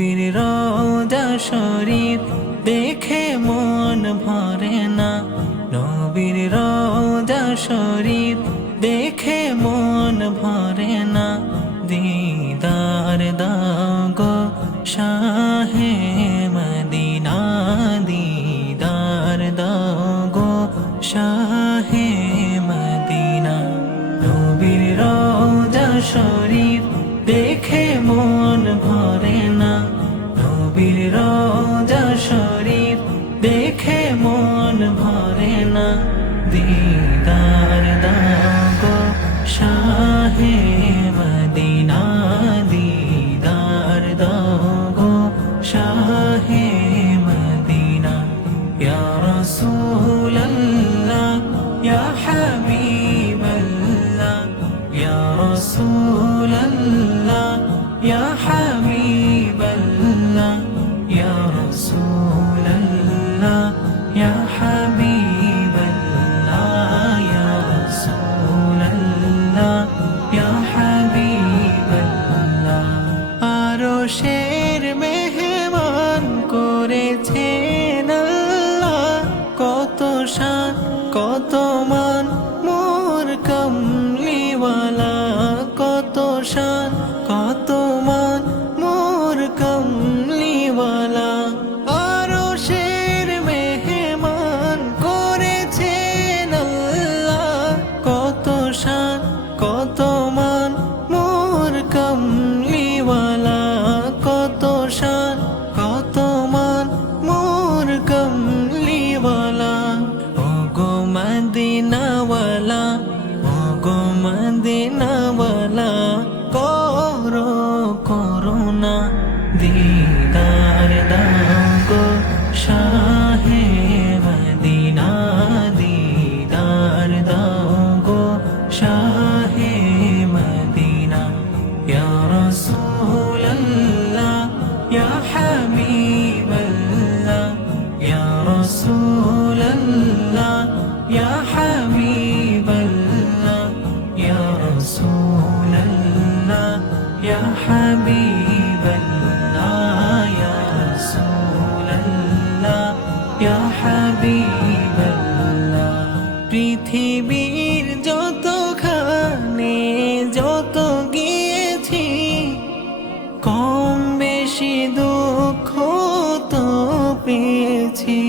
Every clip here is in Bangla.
নবীর রওজা শরীফ দেখে মন ভরে না, নবীর রওজা শরীফ দেখে মন ভরে না। দিদার দাও গো শাহে মদিনা, দিদার দাও গো শাহে মদিনা। নবীর রওজা শরীফ দেখে মন ভরে না, নবীর রওজা শরীফ দেখে মন ভরে না। দিদার দাও গো শাহে মদিনা, দিদার দাও গো শাহে মদিনা। ইয়া রাসূলাল্লাহ ইয়া হাবিবাল্লাহ, ইয়া রাসূলাল্লাহ ইয়া হাবিবাল্লাহ, ইয়া রাসূলাল্লাহ ইয়া হাবিবাল্লাহ, ইয়া রাসূলাল্লাহ ইয়া হাবিবাল্লাহ। আরশের মেহমান করেছেন আল্লাহ, কত শান কত মান মোর কমলিওয়ালা, কত শান কত মান মোর কমলিওয়ালা। আরশের মেহমান করেছেন আল্লাহ, কত শান কত মান মোর কমলিওয়ালা, কত শান কত মান মোর কমলিওয়ালা। ও গো মদিনাওয়ালা, ও গো মদিনাওয়ালা, করো করুণা। দিদার দাও গো শাহে মদিনা, দিদার দাও গো শাহে মদিনা। ইয়া রাসূলাল্লাহ ইয়া হাবিবাল্লাহ, ইয়া রাসূলাল্লাহ ইয়া হাবিবাল্লাহ, ইয়া রাসূলাল্লাহ ইয়া হাবিবাল্লাহ, ইয়া রাসূলাল্লাহ ইয়া হাবিবাল্লাহ। পৃথিবীর যতখানে যত গিয়েছি, কম বেশি দুঃখ তো পেয়েছি।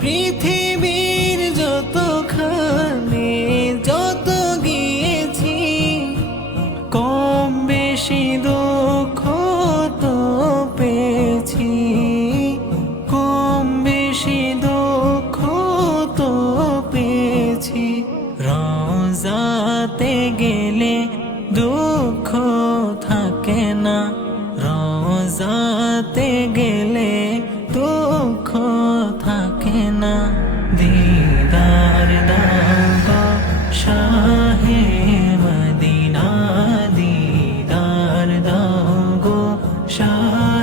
পৃথিবীর যতখানে যত গিয়েছি, কম বেশি দুঃখ তো পেয়েছি, কম বেশি দুঃখ তো পেয়েছি। রওজাতে গেলে দুঃখ থাকে না, রওজাতে গেলে দুঃখ থাকে না। দিদার দাও গো শাহে মদিনা, দিদার দাও গো শাহে